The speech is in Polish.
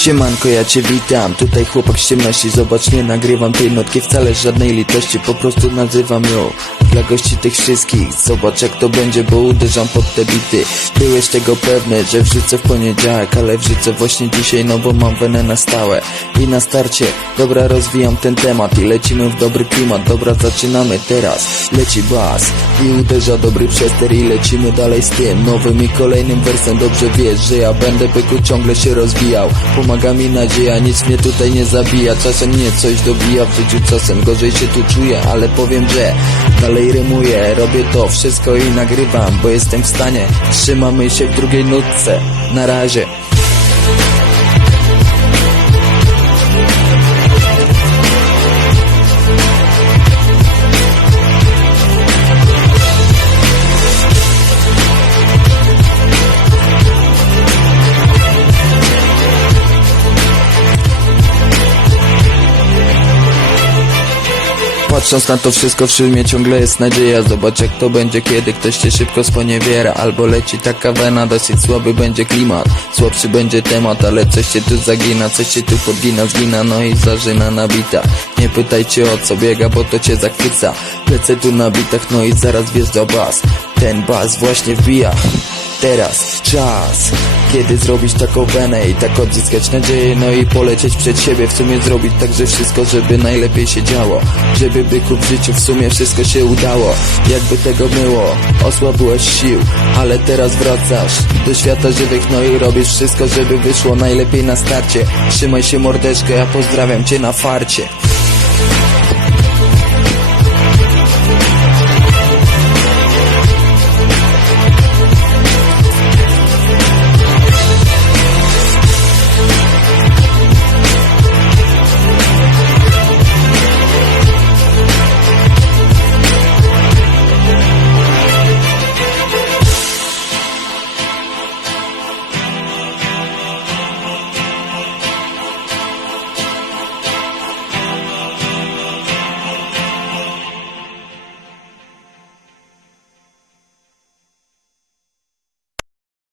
Siemanko, ja cię witam, tutaj chłopak z ciemności Zobacz, nie nagrywam tej notki wcale żadnej litości. Po prostu nazywam ją dla gości tych wszystkich. Zobacz jak to będzie, bo uderzam pod te bity. Byłeś tego pewny, że wrzucę w poniedziałek Ale wrzucę właśnie dzisiaj, no bo mam wenę na stałe. I na starcie, dobra rozwijam ten temat I lecimy w dobry klimat, dobra zaczynamy teraz. Leci bas i uderza dobry przester I lecimy dalej z tym nowym i kolejnym wersem. Dobrze wiesz, że ja będę byku ciągle się rozwijał. Pomaga mi nadzieja, nic mnie tutaj nie zabija. Czasem mnie coś dobija w życiu, czasem gorzej się tu czuję Ale powiem, że dalej rymuję Robię to wszystko i nagrywam, bo jestem w stanie. Trzymamy się w drugiej nutce. Na razie Patrząc na to wszystko w szumie ciągle jest nadzieja. Zobacz jak to będzie kiedy ktoś cię szybko sponiewiera. Albo leci taka wena, dosyć słaby będzie klimat. Słabszy będzie temat, ale coś cię tu zagina Coś cię tu podgina, zgina, no i zarzyna nabita. Nie pytajcie o co biega, bo to cię zachwyca. Lecę tu na bitach, no i zaraz wjeżdża bas Ten bas właśnie wbija. Teraz czas, kiedy zrobić taką wenę i tak odzyskać nadzieję, no i polecieć przed siebie, w sumie zrobić także wszystko, żeby najlepiej się działo, żeby byku w życiu w sumie wszystko się udało, jakby tego było, osłabłeś sił, ale teraz wracasz do świata żywych, no i robisz wszystko, żeby wyszło najlepiej na starcie, trzymaj się mordeczko, ja pozdrawiam cię na farcie.